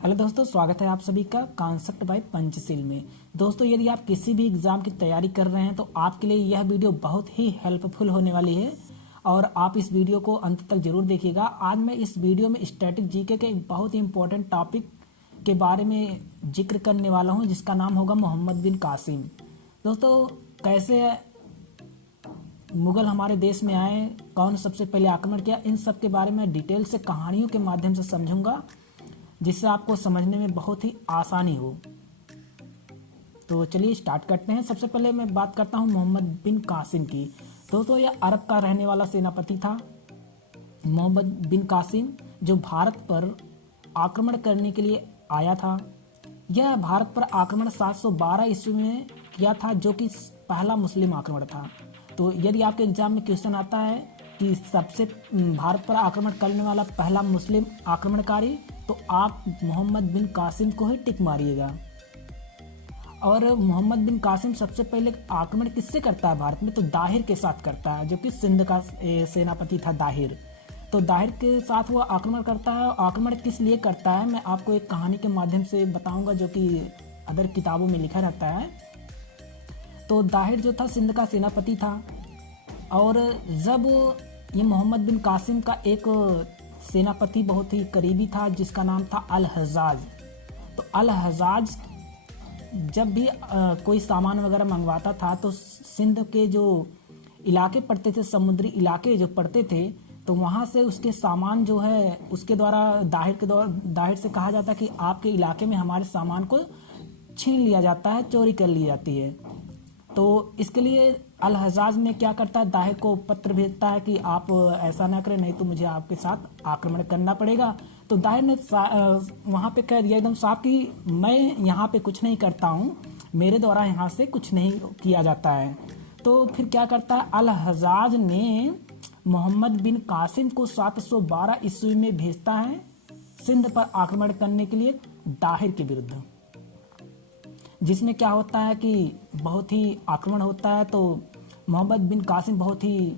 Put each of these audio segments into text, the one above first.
Hello दोस्तों, स्वागत है आप सभी का कॉन्सेप्ट बाय पंचशील में। दोस्तों, यदि आप किसी भी एग्जाम की तैयारी कर रहे हैं तो आपके लिए यह वीडियो बहुत ही हेल्पफुल होने वाली है और आप इस वीडियो को अंत तक जरूर देखिएगा। आज मैं इस वीडियो में स्टैटिक जीके के एक बहुत ही इंपॉर्टेंट टॉपिक के बारे में जिक्र करने वाला हूं, जिसका नाम होगा मोहम्मद बिन कासिम। दोस्तों, कैसे मुगल हमारे देश में आए, कौन सबसे पहले आक्रमण किया, इन सब के बारे में डिटेल से कहानियों के माध्यम से समझूंगा, जिससे आपको समझने में बहुत ही आसानी हो। तो चलिए स्टार्ट करते हैं। सबसे पहले मैं बात करता हूं मोहम्मद बिन कासिम की। दोस्तों, यह अरब का रहने वाला सेनापति था। मोहम्मद बिन कासिम जो भारत पर आक्रमण करने के लिए आया था। यह भारत पर आक्रमण 712 ईस्वी में किया था, जो कि पहला मुस्लिम आक्रमण था। तो यदि आपके एग्जाम में क्वेश्चन आता है कि सबसे भारत पर आक्रमण करने वाला पहला मुस्लिम आक्रमणकारी, तो आप मोहम्मद बिन कासिम को ही टिक मारिएगा। और मोहम्मद बिन कासिम सबसे पहले आक्रमण किससे करता है भारत में? तो दाहिर के साथ करता है, जो कि सिंध का सेनापति था दाहिर। तो दाहिर के साथ वो आक्रमण करता है। आक्रमण किस लिए करता है मैं आपको एक कहानी के माध्यम से बताऊंगा, जो कि अदर किताबों में लिखा रहता है। तो दाहिर जो था सिंध का सेनापति था, और जब ये मोहम्मद बिन कासिम का एक सेनापति बहुत ही करीबी था, जिसका नाम था अल हज्जाज। तो अल हज्जाज जब भी कोई सामान वगैरह मंगवाता था, तो सिंध के जो इलाके पड़ते थे, समुद्री इलाके जो पड़ते थे, तो वहां से उसके सामान जो है उसके द्वारा दाहिर से कहा जाता कि आपके इलाके में हमारे सामान को छीन लिया जाता है, चोरी कर ली जाती है। तो इसके लिए अल हज्जाज ने क्या करता है, दाहिर को पत्र भेजता है कि आप ऐसा ना करें, नहीं तो मुझे आपके साथ आक्रमण करना पड़ेगा। तो दाहिर ने वहां पे कह दिया एकदम साफ कि मैं यहाँ पे कुछ नहीं करता हूँ, मेरे द्वारा यहाँ से कुछ नहीं किया जाता है। तो फिर क्या करता है, अल हज्जाज ने मोहम्मद बिन कासिम को 712 ईस्वी में भेजता है सिंध पर आक्रमण करने के लिए दाहिर के विरुद्ध, जिसमें क्या होता है कि बहुत ही आक्रमण होता है। तो मोहम्मद बिन कासिम बहुत ही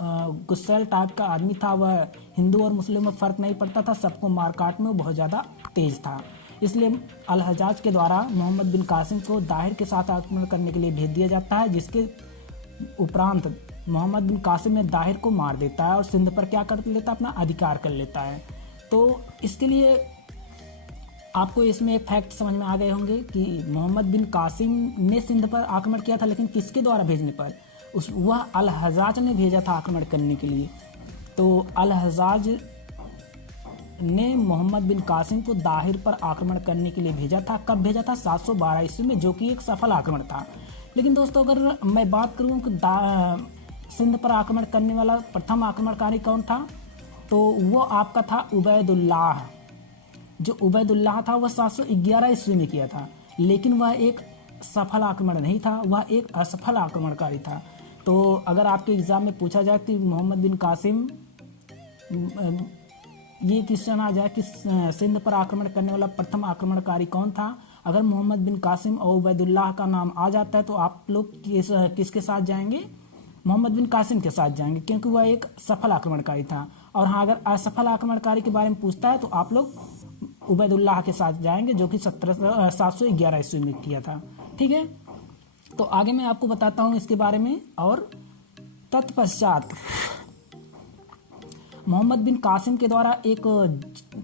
गुस्सैल टाइप का आदमी था। वह हिंदू और मुस्लिम में फर्क नहीं पड़ता था, सबको मारकाट में बहुत ज़्यादा तेज था। इसलिए अल हज्जाज के द्वारा मोहम्मद बिन कासिम को दाहिर के साथ आक्रमण करने के लिए भेज दिया जाता है, जिसके उपरांत मोहम्मद बिन कासिम ने दाहिर को मार देता है और सिंध पर क्या कर लेता है, अपना अधिकार कर लेता है। तो इसके लिए आपको इसमें फैक्ट समझ में आ गए होंगे कि मोहम्मद बिन कासिम ने सिंध पर आक्रमण किया था, लेकिन किसके द्वारा भेजने पर? वह अल हज्जाज ने भेजा था आक्रमण करने के लिए। तो अल हज्जाज ने मोहम्मद बिन कासिम को दाहिर पर आक्रमण करने के लिए भेजा था। कब भेजा था? 712 ईस्वी में, जो कि एक सफल आक्रमण था। लेकिन दोस्तों, अगर मैं बात करूं कि सिंध पर आक्रमण करने वाला प्रथम आक्रमणकारी कौन था, तो वो आपका था उबैदुल्लाह। जो उबैदुल्लाह था वह 711 ईस्वी में किया था, लेकिन वह एक सफल आक्रमण नहीं था, वह एक असफल आक्रमणकारी था। तो अगर आपके एग्जाम में पूछा जाए कि मोहम्मद बिन कासिम, ये क्वेश्चन आ जाए कि सिंध पर आक्रमण करने वाला प्रथम आक्रमणकारी कौन था, अगर मोहम्मद बिन कासिम और उबैदुल्लाह का नाम आ जाता है, तो आप लोग किसके साथ जाएंगे? मोहम्मद बिन कासिम के साथ जाएंगे, क्योंकि वह एक सफल आक्रमणकारी था। और हाँ, अगर असफल आक्रमणकारी के बारे में पूछता है तो आप लोग उबैदुल्लाह के साथ जाएंगे, जो कि 711 ईस्वी में किया था। ठीक है, तो आगे मैं आपको बताता हूं इसके बारे में। और तत्पश्चात मोहम्मद बिन कासिम के द्वारा एक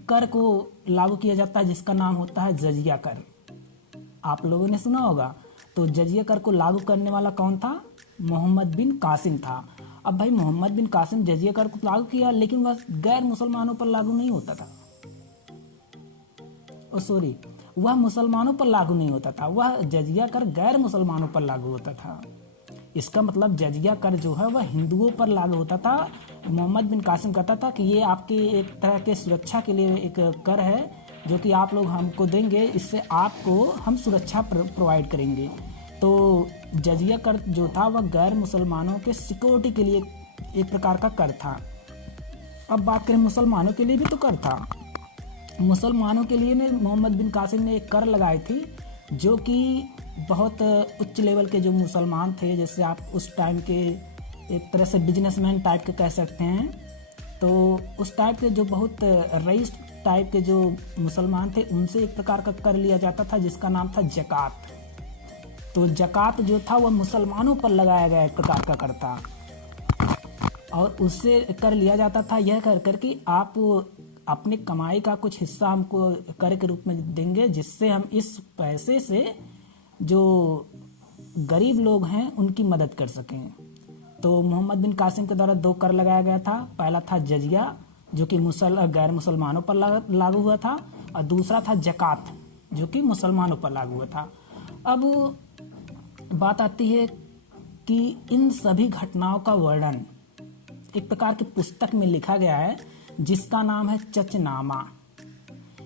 कर को लागू किया जाता है, जिसका नाम होता है जजिया कर। आप लोगों ने सुना होगा। तो जजिया कर को लागू करने वाला कौन था? मोहम्मद बिन कासिम था। अब भाई, मोहम्मद बिन कासिम जजिया कर को लागू किया, लेकिन वह गैर मुसलमानों पर लागू नहीं होता था। वह मुसलमानों पर लागू नहीं होता था, वह जजिया कर गैर मुसलमानों पर लागू होता था। इसका मतलब जजिया कर जो है वह हिंदुओं पर लागू होता था। मोहम्मद बिन कासिम कहता था कि ये आपके एक तरह के सुरक्षा के लिए एक कर है, जो कि आप लोग हमको देंगे, इससे आपको हम सुरक्षा प्रोवाइड करेंगे। तो जजिया कर जो था वह गैर मुसलमानों के सिक्योरिटी के लिए एक प्रकार का कर था। अब बात करें मुसलमानों के लिए भी तो कर था। मुसलमानों के लिए ने मोहम्मद बिन कासिम ने एक कर लगाई थी, जो कि बहुत उच्च लेवल के जो मुसलमान थे, जैसे आप उस टाइम के एक तरह से बिजनेसमैन टाइप के कह सकते हैं, तो उस टाइप के जो बहुत रईस टाइप के जो मुसलमान थे उनसे एक प्रकार का कर लिया जाता था जिसका नाम था जकात। तो जकात जो था वह मुसलमानों पर लगाया गया एक प्रकार का करता, और उससे कर लिया जाता था यह कर करके आप अपने कमाई का कुछ हिस्सा हमको कर के रूप में देंगे, जिससे हम इस पैसे से जो गरीब लोग हैं उनकी मदद कर सकें। तो मोहम्मद बिन कासिम के द्वारा 2 कर लगाया गया था। पहला था जजिया जो कि गैर मुसलमानों पर लागू हुआ था, और दूसरा था जकात जो कि मुसलमानों पर लागू हुआ था। अब बात आती है कि इन सभी घटनाओं का वर्णन एक प्रकार की पुस्तक में लिखा गया है जिसका नाम है चचनामा।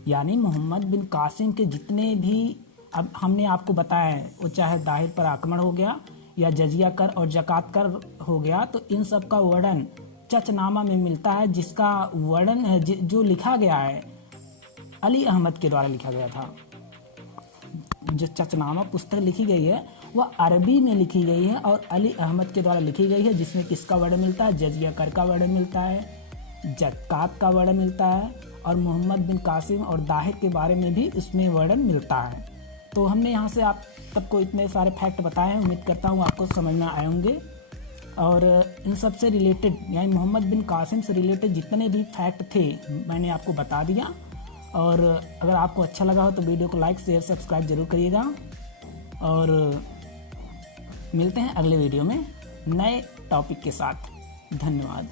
यानी मोहम्मद बिन कासिम के जितने भी अब हमने आपको बताया है, वो चाहे दाहिर पर आक्रमण हो गया या जजिया कर और जकात कर हो गया, तो इन सब का वर्णन चचनामा में मिलता है, जिसका वर्णन है जो लिखा गया है अली अहमद के द्वारा लिखा गया था। जो चचनामा पुस्तक लिखी गई है वह अरबी में लिखी गई है और अली अहमद के द्वारा लिखी गई है, जिसमें किसका वर्णन मिलता है? जजिया कर का वर्णन मिलता है, जकात का वर्णन मिलता है, और मोहम्मद बिन कासिम और दाहिर के बारे में भी इसमें वर्णन मिलता है। तो हमने यहाँ से आप सबको इतने सारे फैक्ट बताए हैं, उम्मीद करता हूँ आपको समझ में आए होंगे। और इन सब से रिलेटेड यानी मोहम्मद बिन कासिम से रिलेटेड जितने भी फैक्ट थे मैंने आपको बता दिया। और अगर आपको अच्छा लगा हो तो वीडियो को लाइक शेयर सब्सक्राइब जरूर करिएगा, और मिलते हैं अगले वीडियो में नए टॉपिक के साथ। धन्यवाद।